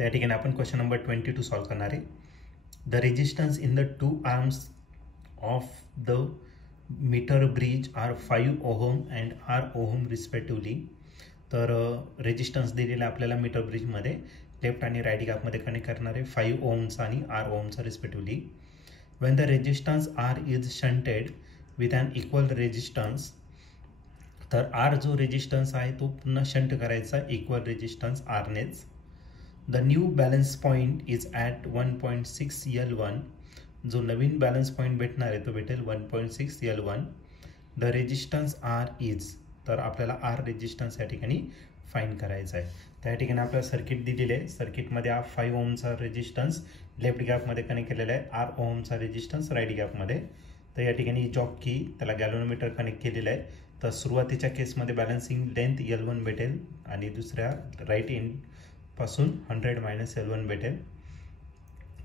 तर या ठिकाणी आपण क्वेश्चन नंबर 22 सॉल्व करणार आहे. The resistance in the two arms of the metre bridge R 5 ohm and R ohm respectively. तर रेजिस्टन्स दिलेला आपल्याला मीटर ब्रिजमध्ये लेफ्ट आणि राईट गॅपमध्ये कनेक्ट करणार आहे 5 ओहमचा आणि आर ओहमचा respectively. When the resistance R is shunted with an equal resistance, तर आर जो रेजिस्टन्स आहे तो पुन्हा शंट करायचा इक्वल रेजिस्टन्स आरनेच. The new balance point is at 1.6 L1. जो नवीन बॅलन्स पॉईंट भेटणार आहे तो भेटेल 1.6 L1. The resistance R is, तर आपल्याला आर रेजिस्टन्स या ठिकाणी फाईंड करायचा आहे. त्या ठिकाणी आपल्याला सर्किट दिलेले आहे. सर्किटमध्ये हा 5 ओहमचा रेजिस्टन्स लेफ्ट गॅपमध्ये कनेक्ट केलेला आहे, आर ओहमचा रेजिस्टन्स राईट गॅपमध्ये. तर या ठिकाणी जॉकी त्याला गॅल्व्हनोमीटर कनेक्ट केलेलं आहे. तर सुरुवातीच्या केसमध्ये बॅलन्सिंग लेंथ L1 भेटेल आणि दुसऱ्या राईट एंडपासून 100 - L1 भेटेल.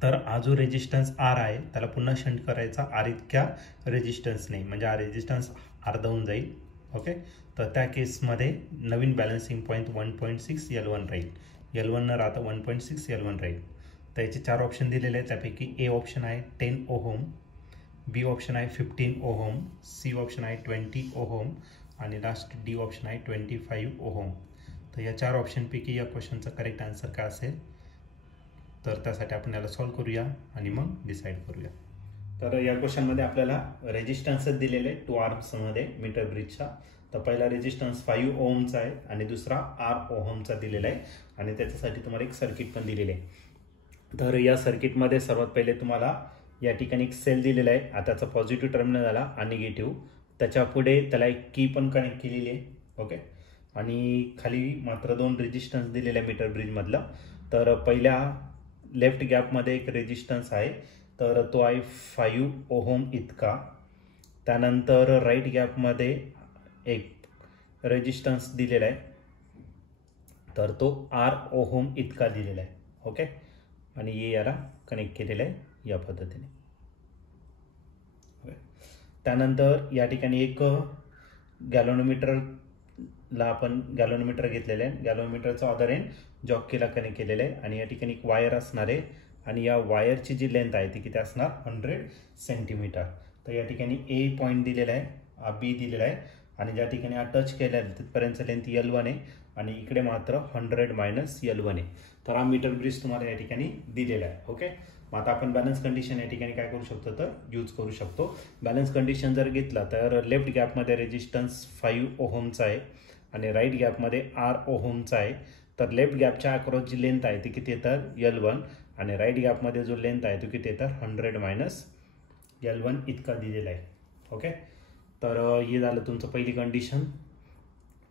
तर हा जो रेजिस्टन्स आर आहे त्याला पुन्हा शंट करायचा आर इतक्या रेजिस्टन्सने, म्हणजे हा रेजिस्टन्स अर्धा होऊन जाईल. ओके, तर त्या केसमध्ये नवीन बॅलन्सिंग पॉईंट 1.6 L1 राहील. L1 न राहता 1.6 L1 राहील. तर याचे 4 ऑप्शन दिलेले आहेत. त्यापैकी ए ऑप्शन आहे 10 ओहम, बी ऑप्शन आहे 15 ओहम, सी ऑप्शन आहे 20 ओहम आणि लास्ट डी ऑप्शन आहे 25 ओहम. तर या 4 ऑप्शनपैकी या क्वेश्चनचा करेक्ट आन्सर काय असेल, तर त्यासाठी आपण याला सॉल्व करूया आणि मग डिसाईड करूया. तर या क्वेश्चनमध्ये आपल्याला रेजिस्टन्सच दिलेले आहे 2 आर्म्समध्ये मीटर ब्रिजचा. तर पहिला रेजिस्टन्स 5 ओहमचा आहे आणि दुसरा आर ओहमचा दिलेला आहे आणि त्याच्यासाठी तुम्हाला एक सर्किट पण दिलेले आहे. तर या सर्किटमध्ये सर्वात पहिले तुम्हाला या ठिकाणी एक सेल दिलेला आहे. आता त्याचा पॉझिटिव्ह टर्मिनल आला आणि निगेटिव्ह. त्याच्या पुढे त्याला एक की पण कनेक्ट केलेली आहे. ओके, आणि खाली मात्र 2 रेजिस्टन्स दिलेले आहे मीटर ब्रिजमधलं. तर पहिल्या लेफ्ट गॅपमध्ये एक रेजिस्टन्स आहे, तर तो आहे 5 ओहम इतका. त्यानंतर राईट गॅपमध्ये एक रेजिस्टन्स दिलेला आहे, तर तो आर ओहम इतका दिलेला आहे. ओके, आणि हे याला कनेक्ट केलेलं आहे या पद्धतीने. त्यानंतर या ठिकाणी एक गॅल्व्हनोमीटरला आपण गॅल्व्हनोमीटर घेतलेलं आहे. गॅल्व्हनोमीटरचा अदर एंड जॉकीला कनेक्ट केलेलं आहे आणि या ठिकाणी एक वायर असणार आहे आणि या वायरची जी लेंथ आहे ती किती असणार 100 सेंटीमीटर. तर या ठिकाणी ए पॉईंट दिलेला आहे, हा बी दिलेला आहे आणि ज्या ठिकाणी हा टच केला आहे तिथपर्यंत लेंथ L1 आहे आणि इकडे मात्र 100 - L1 आहे. तर हा मीटर ब्रिज तुम्हाला या ठिकाणी दिलेला आहे. ओके, मग आता आपण बॅलन्स कंडिशन या ठिकाणी काय करू शकतो तर यूज करू शकतो. बॅलन्स कंडिशन जर घेतला तर लेफ्ट गॅपमध्ये रेजिस्टन्स 5 ओहमचा आहे आणि राईट गॅपमध्ये आर ओहमचा आहे. तर लेफ्ट गॅपच्या अक्रॉस जी लेंथ आहे ती किती येतात L1 आणि राईट गॅपमध्ये जो लेंथ आहे तो किती येतात 100 - L1 इतका दिलेला आहे. ओके, तर हे झालं तुमचं पहिली कंडिशन.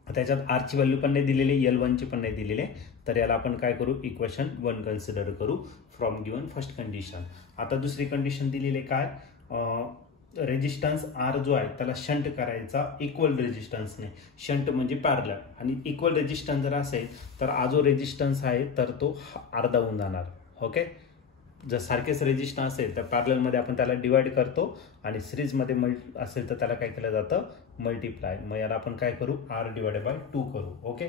त्याच्यात आरची व्हॅल्यू पण नाही दिलेली, L1ची पण नाही दिलेली. तर याला आपण काय करू, इक्वेशन 1 कन्सिडर करू फ्रॉम गिवन फर्स्ट कंडिशन. आता दुसरी कंडिशन दिलेली काय, रेजिस्टन्स आर जो आहे त्याला शंट करायचा इक्वल रेजिस्टन्सने. शंट म्हणजे पॅरलल, आणि इक्वल रेजिस्टन्स जर असेल तर हा जो रेजिस्टन्स आहे तर तो अर्धा होऊन जाणार. ओके, जर सारखेच रेजिस्टन्स असेल तर पॅरललमध्ये आपण त्याला डिवाइड करतो आणि सिरीजमध्ये असेल तर त्याला काय केलं जातं मल्टिप्लाय. मग याला आपण काय करू R/2 करू. ओके,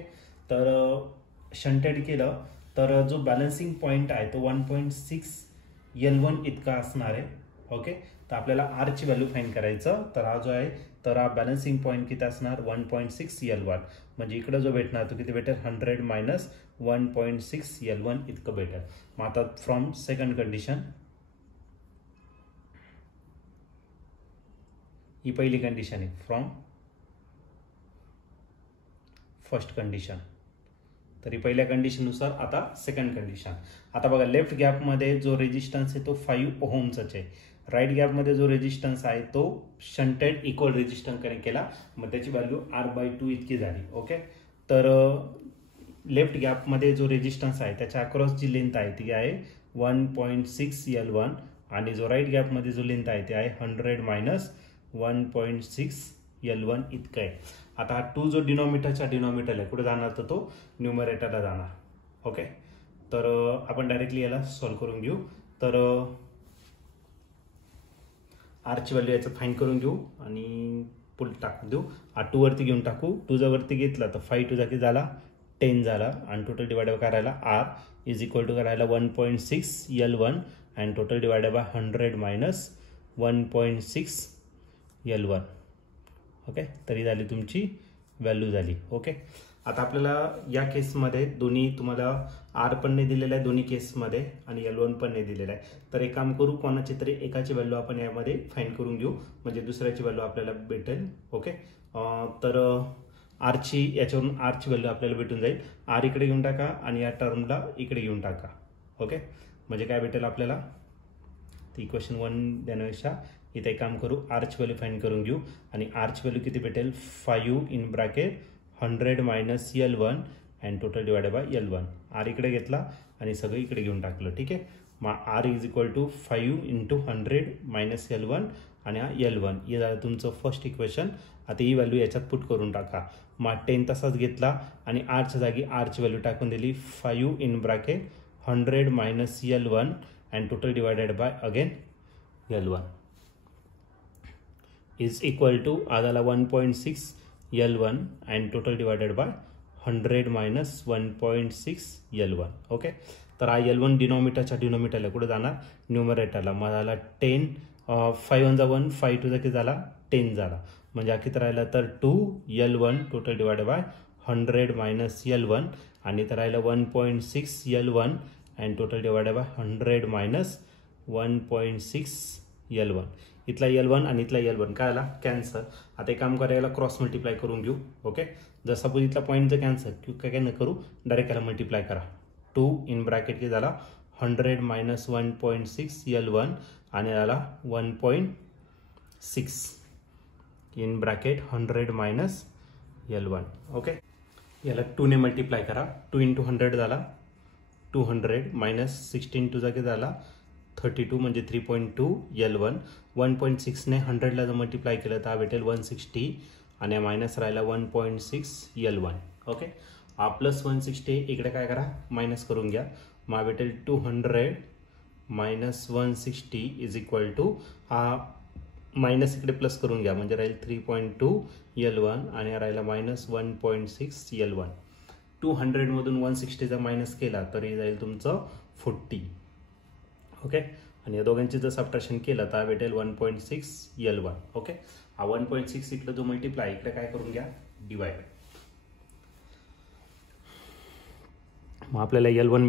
तर शंटेड केलं तर जो बॅलन्सिंग पॉईंट आहे तो 1.6 L1 इतका असणार आहे. ओके, तर आपल्याला आरची व्हॅल्यू फाईंड करायचं. तर हा जो आहे तर हा बॅलन्सिंग पॉईंट किती असणार 1.6 L1, म्हणजे इकडं जो भेटणार तो किती भेटेल 100 - 1.6 L1 इतकं भेटेल. मग आता फ्रॉम सेकंड कंडिशन, ही पहिली कंडिशन आहे फ्रॉम फर्स्ट कंडिशन. तरी पहिल्या कंडिशननुसार आता सेकंड कंडिशन. आता बघा लेफ्ट गॅपमध्ये जो रेजिस्टन्स आहे तो 5 ओहमचाच आहे. राईट गॅपमध्ये जो रेजिस्टन्स आहे तो शंटेड इक्वल रेजिस्टन्स कनेक्ट केला, मग त्याची व्हॅल्यू R/2 इतकी झाली. ओके, तर लेफ्ट गॅपमध्ये जो रेजिस्टन्स आहे त्याच्या अक्रॉस जी लेंथ आहे ती आहे 1.6 L1 आणि जो राईट गॅपमध्ये जो लेंथ आहे ते आहे 100 - 1.6 L1 इतकं आहे. आता हा 2 जो डिनॉमिनेटरला कुठे जाणार तर तो न्यूमरेटरला जाणार. ओके, तर आपण डायरेक्टली याला सॉल्व करून घेऊ. तर आरची व्हॅल्यू याचं फाईंड करून घेऊ आणि पुल टाकून देऊ. हा 2 वरती घेऊन टाकू. 2 जर वरती घेतला तर 5 2 किती झाला 10 झाला आणि टोटल डिवाइड करायला आर, इज इक्वल टू करायला 1.6 L1 and total divided by 100 minus 1.6 L1. Okay, तरी झाली तुमची व्हॅल्यू झाली. ओके, आता आपल्याला या केसमध्ये दोन्ही तुम्हाला आर पण नाही दिलेलं आहे दोन्ही केसमध्ये आणि L1 पण नाही दिलेलं आहे. तर एक काम करू, कोणाची तरी एकाची व्हॅल्यू आपण यामध्ये फाइंड करून घेऊ म्हणजे दुसऱ्याची व्हॅल्यू आपल्याला भेटेल. ओके, तर आरची याच्यावरून आरची व्हॅल्यू आपल्याला भेटून जाईल. आर इकडे घेऊन टाका आणि या टर्मला इकडे घेऊन टाका. ओके, म्हणजे काय भेटेल आपल्याला, तर इक्वेशन 1 देण्यापेक्षा इथे एक काम करू, आरची व्हॅल्यू फाइंड करून घेऊ आणि आरची व्हॅल्यू किती भेटेल 5 in bracket 100 minus L1 and total divided by L1. R इकडे घेतला आणि सगळं इकडे घेऊन टाकलं. ठीक आहे, मग R is equal to 5 into 100 minus L1 आणि हा L1. हे झालं तुमचं फर्स्ट इक्वेशन. आता ही व्हॅल्यू याच्यात पुट करून टाका. मग 10 तसाच घेतला आणि आरच्या जागी आरची व्हॅल्यू टाकून दिली 5 in bracket 100 minus L1 and total divided by again L1 is equal to आला 1.6 L1 and total divided by 100 minus 1.6 L1. Okay, तर हा L1 डिनोमिनेटरला कुठे जाणार, न्यूमरेटरला. मग झाला 10, 5 1 जा 1, 5 2 जा किती झाला 10 झाला. म्हणजे हा किती राहिला तर 2 L1 total divided by 100 minus L1 आणि इथं राहिलं 1.6 L1 and total divided by 100 minus 1.6 L1. इथला L1 आणि इथला L1 काय आला कॅन्सर. आता एक काम करायला क्रॉस मल्टिप्लाय करून घेऊ. ओके, जर सपोज इथला पॉईंट जर कॅन्सर काय न करू, डायरेक्ट याला मल्टिप्लाय करा. 2 इन ब्रॅकेट किती झाला 100 मायनस 1.6 L1 आणि आला 1.6 in bracket 100 minus L1. Okay, याला 2 ने मल्टिप्लाय करा. 2 इंटू 100 झाला 200 मायनस 16 2 जागी झाला 32 म्हणजे 3.2 L1. 1.6 ने 100ला जर मल्टिप्लाय केलं तर भेटेल 160 आणि मायनस राहिला 1.6 L1. ओके, हा प्लस 160 इकडे काय करा मायनस करून घ्या. मग भेटेल 200 मायनस 160 इज इक्वल टू हा मायनस इकडे प्लस करून घ्या म्हणजे राहील 3.2 L1 आणि राहिला मायनस 1.6 L1. 200 मधून 160 जर मायनस केला तरी जाईल तुमचं 40. ओके, आणि या दोघांची जर सबट्रॅक्शन केलं तर भेटेल 1.6 L1. ओके, हा 1.6 इकडे जो मल्टिप्लाय इकडे काय करून घ्या डिवाइड. मग आपल्याला L1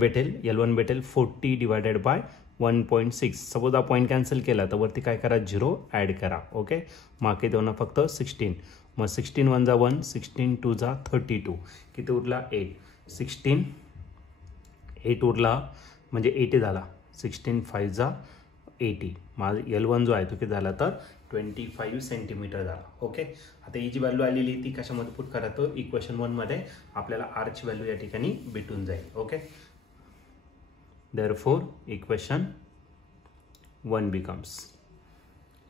भेटेल 40 डिवायडेड बाय 1.6. सपोज हा पॉईंट कॅन्सल केला तर वरती काय करा 0 ॲड करा. ओके, मग किती होणार फक्त 16. मग 16 1 जा 1, 16 2 जा 32 किती उरला 8. 16 8 उरला म्हणजे 80 झाला. 16 5 जा 80. माझा L1 जो आहे तो किती झाला तर 25 सेंटीमीटर झाला. ओके, आता ही जी व्हॅल्यू आलेली ती कशामध्ये पुट करा तर इक्वेशन 1 मध्ये आपल्याला आरची व्हॅल्यू या ठिकाणी भेटून जाईल. Okay, therefore equation 1 becomes,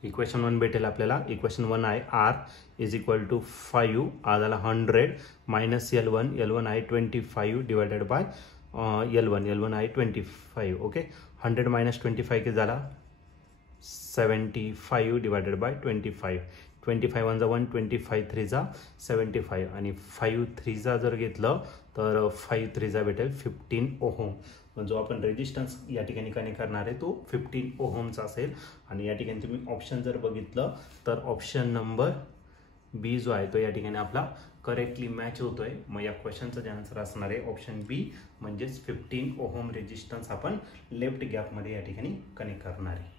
equation 1 भेटेल आपल्याला. इक्वेशन 1 आहे R is equal to 5 R झाला 100 मायनस L1 आहे 25 डिवायडेड बाय L1 आहे 25. ओके, 100 मायनस 25 किती झाला 75 डिवायडेड बाय 25. 25 1 जा 1, 25 3 जा 75 आणि 5 3 जा जर घेतलं तर 5 3 जा भेटेल 15 ओहम. जो आपण रेजिस्टन्स या ठिकाणी कनेक्ट करणार आहे तो 15 ओहमचा असेल. आणि या ठिकाणी तुम्ही ऑप्शन जर बघितलं तर ऑप्शन नंबर बी जो आहे तो या ठिकाणी आपला करेक्टली मॅच होतोय. मग या क्वेश्चनचं जे आन्सर असणार आहे ऑप्शन बी म्हणजेच 15 ओहम रेजिस्टन्स आपण लेफ्ट गॅपमध्ये या ठिकाणी कनेक्ट करणार आहे.